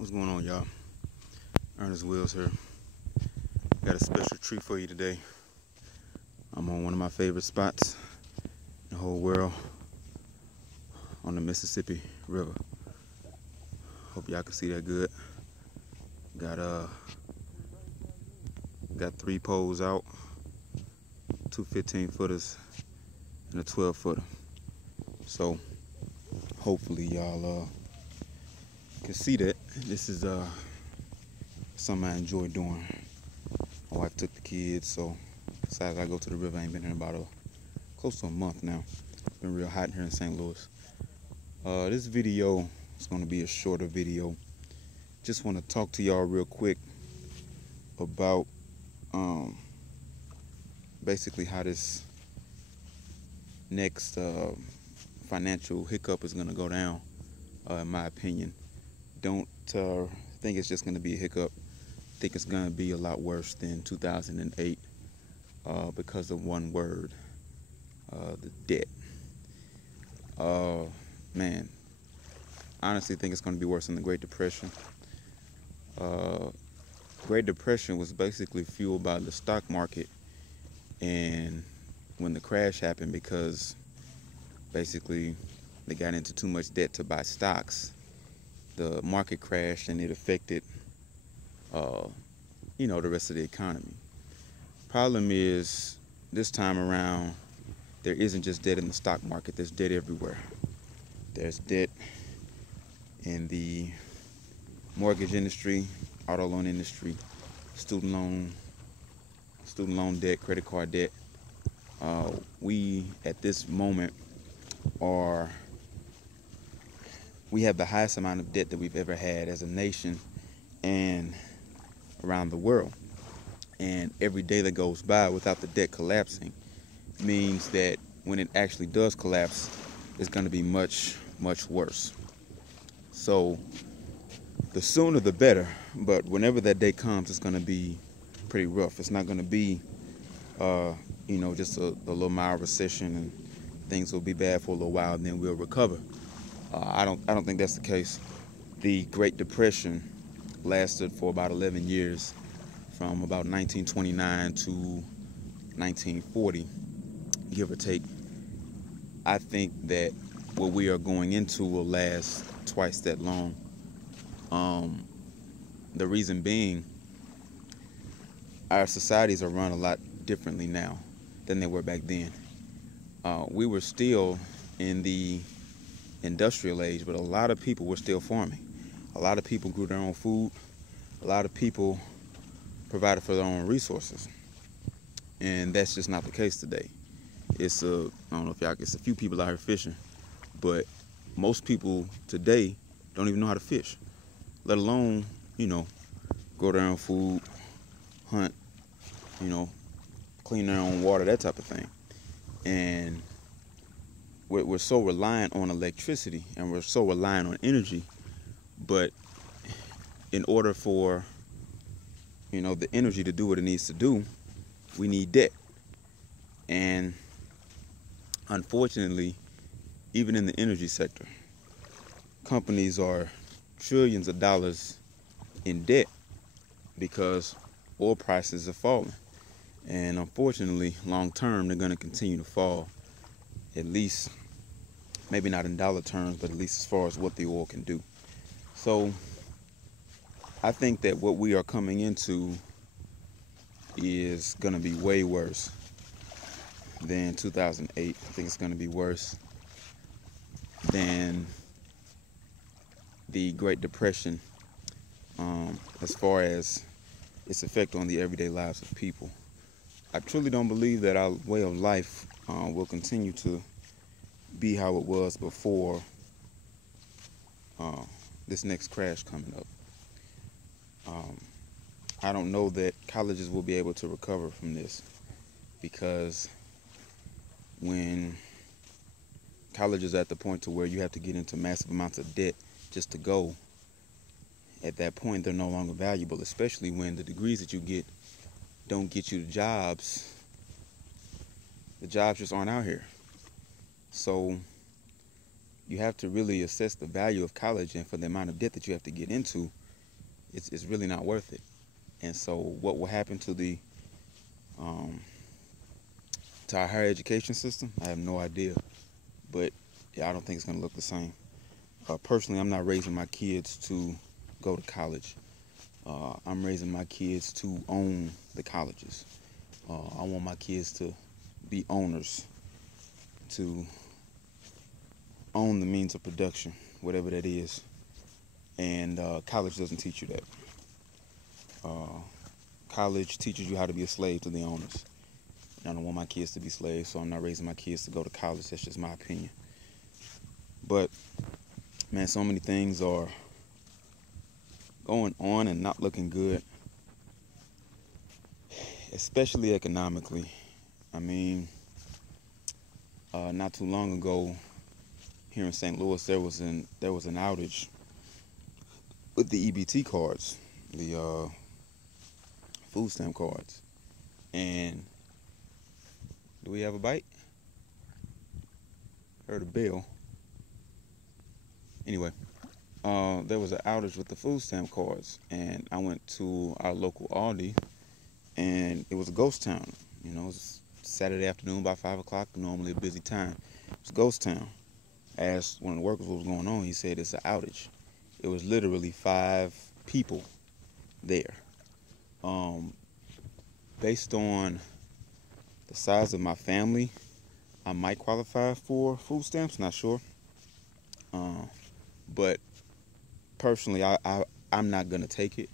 What's going on, y'all? Ernest Wills here. Got a special treat for you today. I'm on one of my favorite spots in the whole world, on the Mississippi River. Hope y'all can see that good. Got 3 poles out, 2 15-footers and a 12-footer. So hopefully y'all can see that. This is something I enjoy doing. My wife took the kids, so decided I go to the river. I ain't been here in about close to a month now. It's been real hot here in St. Louis. This video is going to be a shorter video. Just want to talk to y'all real quick about basically how this next financial hiccup is going to go down, in my opinion. Don't think it's just going to be a hiccup. I think it's going to be a lot worse than 2008 because of one word, the debt. Man, I honestly think it's going to be worse than the Great Depression. Great Depression was basically fueled by the stock market, and when the crash happened, because basically they got into too much debt to buy stocks, the market crashed and it affected the rest of the economy. Problem is, this time around, there isn't just debt in the stock market, there's debt everywhere. There's debt in the mortgage industry, auto loan industry, student loan debt, credit card debt. We at this moment we have the highest amount of debt that we've ever had as a nation and around the world. And every day that goes by without the debt collapsing means that when it actually does collapse, it's going to be much, much worse. So the sooner the better, but whenever that day comes, it's going to be pretty rough. It's not going to be just a little mild recession and things will be bad for a little while and then we'll recover. I don't think that's the case. The Great Depression lasted for about 11 years, from about 1929 to 1940, give or take. I think that what we are going into will last twice that long. The reason being, our societies are run a lot differently now than they were back then. We were still in the industrial age, but a lot of people were still farming. A lot of people grew their own food. A lot of people provided for their own resources. And that's just not the case today. I don't know if y'all, it's a few people out here fishing, but most people today don't even know how to fish, let alone, grow their own food, hunt, clean their own water, that type of thing. And we're so reliant on electricity and we're so reliant on energy, but in order for the energy to do what it needs to do, we need debt. And unfortunately, even in the energy sector, companies are trillions of dollars in debt because oil prices are falling. And unfortunately, long term, they're going to continue to fall, at least, maybe not in dollar terms, but at least as far as what the oil can do. So I think that what we are coming into is going to be way worse than 2008. I think it's going to be worse than the Great Depression, as far as its effect on the everyday lives of people. I truly don't believe that our way of life will continue to be how it was before this next crash coming up. I don't know that colleges will be able to recover from this, because when college is at the point to where you have to get into massive amounts of debt just to go, at that point they're no longer valuable, especially when the degrees that you get don't get you the jobs. The jobs just aren't out here. So you have to really assess the value of college and for the amount of debt that you have to get into it's really not worth it. And so what will happen to the um, to our higher education system, I have no idea. But yeah, I don't think it's going to look the same. Personally, I'm not raising my kids to go to college. I'm raising my kids to own the colleges. I want my kids to be owners, to own the means of production, whatever that is. And college doesn't teach you that. Uh, College teaches you how to be a slave to the owners. And I don't want my kids to be slaves, so I'm not raising my kids to go to college. That's just my opinion. But, man, so many things are going on and not looking good, especially economically. I mean, not too long ago, here in St. Louis, there was an outage with the EBT cards, the food stamp cards. And do we have a bite? Heard a bell. Anyway, there was an outage with the food stamp cards, and I went to our local Aldi, and it was a ghost town. You know, it was Saturday afternoon, about 5 o'clock, normally a busy time. It was a ghost town. I asked one of the workers what was going on. He said it's an outage. It was literally 5 people there. Based on the size of my family, I might qualify for food stamps, not sure. But personally, I'm not going to take it.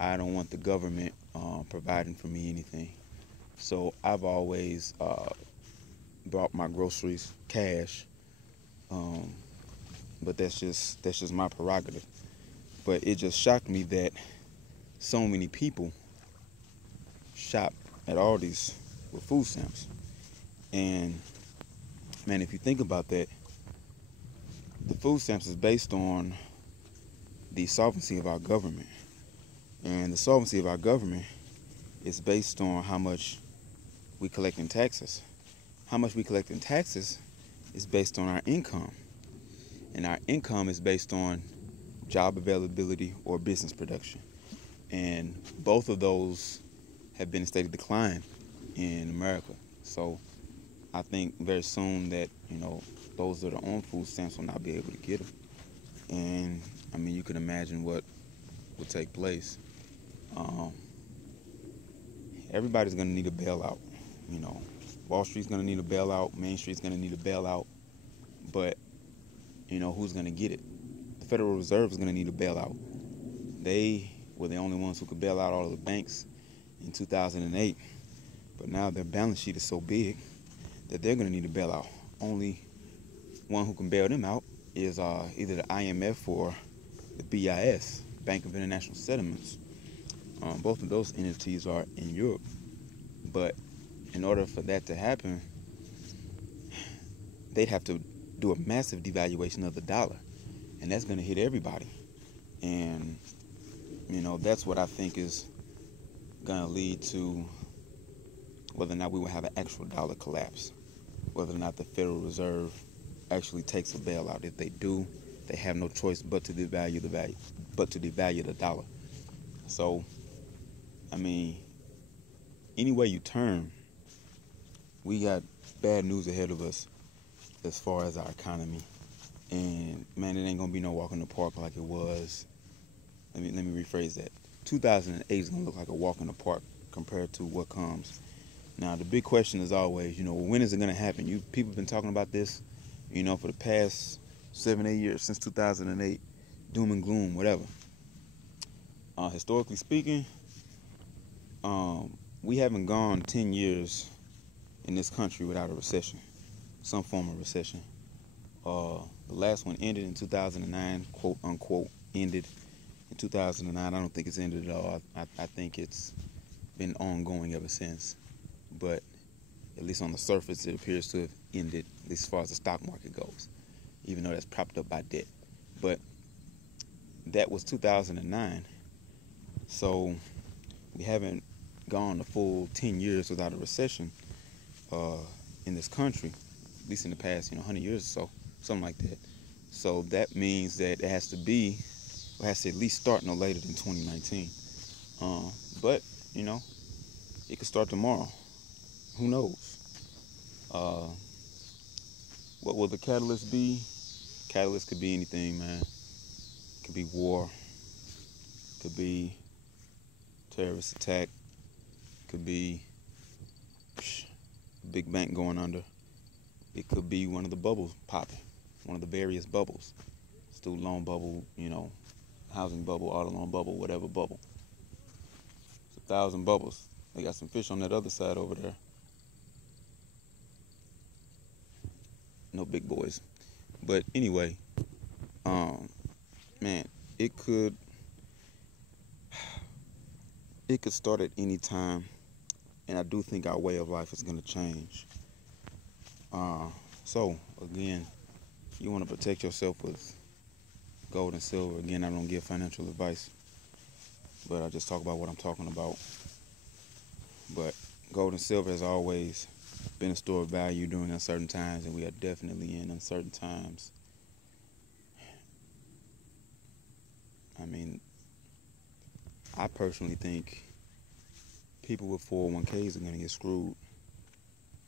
I don't want the government providing for me anything. So I've always bought my groceries cash, but that's just my prerogative. But it just shocked me that so many people shop at Aldi's with food stamps. And man, if you think about that, the food stamps is based on the solvency of our government. And the solvency of our government is based on how much we collect in taxes. How much we collect in taxes is based on our income. And our income is based on job availability or business production. And both of those have been in state of decline in America. So I think very soon that, those that are on food stamps will not be able to get them. And I mean, you can imagine what would take place. Everybody's going to need a bailout. Wall Street's going to need a bailout. Main Street's going to need a bailout. But, who's going to get it? The Federal Reserve is going to need a bailout. They were the only ones who could bail out all of the banks in 2008. But now their balance sheet is so big that they're going to need a bailout. Only one who can bail them out is either the IMF or the BIS, Bank of International Settlements. Both of those entities are in Europe. But in order for that to happen, they'd have to do a massive devaluation of the dollar. And that's going to hit everybody. And, that's what I think is going to lead to whether or not we will have an actual dollar collapse. Whether or not the Federal Reserve actually takes a bailout. If they do, they have no choice but to devalue the dollar. So, I mean, any way you turn, we got bad news ahead of us as far as our economy. And man, it ain't gonna be no walk in the park like it was. Let me rephrase that. 2008 is gonna look like a walk in the park compared to what comes. Now, the big question is always, when is it gonna happen? People have been talking about this, for the past 7-8 years, since 2008, doom and gloom, whatever. Historically speaking, we haven't gone 10 years in this country without a recession, some form of recession. The last one ended in 2009, quote unquote, ended in 2009. I don't think it's ended at all. I think it's been ongoing ever since. But at least on the surface, it appears to have ended, at least as far as the stock market goes, even though that's propped up by debt. But that was 2009. So we haven't gone a full 10 years without a recession in this country, at least in the past 100 years or so, something like that. So that means that it has to be It has to at least start no later than 2019. But, you know, it could start tomorrow. Who knows? Uh, what will the catalyst be? Catalyst could be anything, man. Could be war. Could be terrorist attack. Could be big bank going under. It could be one of the bubbles popping. One of the various bubbles. Student loan bubble, you know, housing bubble, auto loan bubble, whatever bubble. It's 1,000 bubbles. They got some fish on that other side over there. No big boys. But anyway, man, it could start at any time, and I do think our way of life is going to change. So again, you want to protect yourself with gold and silver. Again, I don't give financial advice, but I just talk about what I'm talking about. But gold and silver has always been a store of value during uncertain times, and we are definitely in uncertain times. I mean, I personally think people with 401ks are going to get screwed.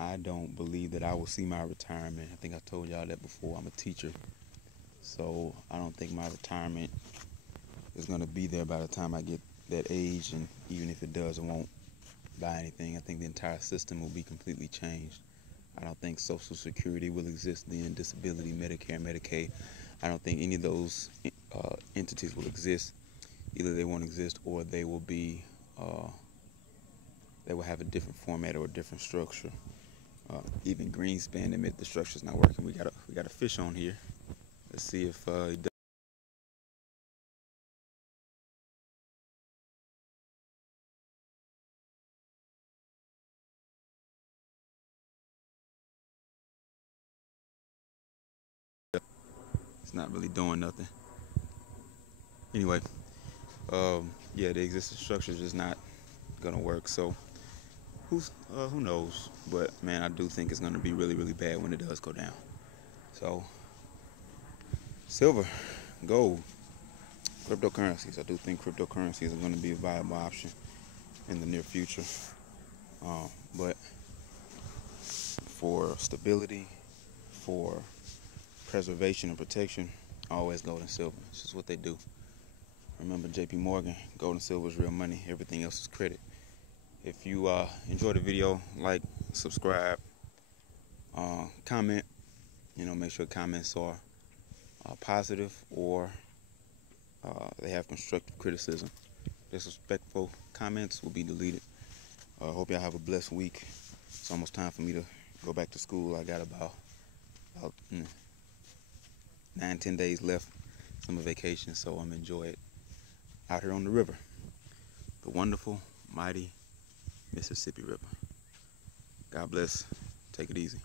I don't believe that I will see my retirement. I think I told y'all that before. I'm a teacher, so I don't think my retirement is going to be there by the time I get that age, and even if it does, I won't buy anything. I think the entire system will be completely changed. I don't think Social Security will exist then, disability, Medicare, Medicaid. I don't think any of those entities will exist. Either they won't exist, or they will be they will have a different format or a different structure. Even Greenspan admit the structure's not working. We got a fish on here. Let's see if it does. It's not really doing nothing. Anyway, yeah, the existing structure is just not gonna work. So who knows? But man, I do think it's gonna be really, really bad when it does go down. So silver, gold, cryptocurrencies. I do think cryptocurrencies are gonna be a viable option in the near future. But for stability, for preservation and protection, always gold and silver. It's just what they do. Remember JP Morgan, gold and silver is real money. Everything else is credit. If you enjoyed the video, like, subscribe, comment. You know, make sure comments are positive, or they have constructive criticism. Disrespectful comments will be deleted. Hope y'all have a blessed week. It's almost time for me to go back to school. I got about 9-10 days left, summer vacation, so I'm enjoying it out here on the river, the wonderful, mighty Mississippi River. God bless. Take it easy.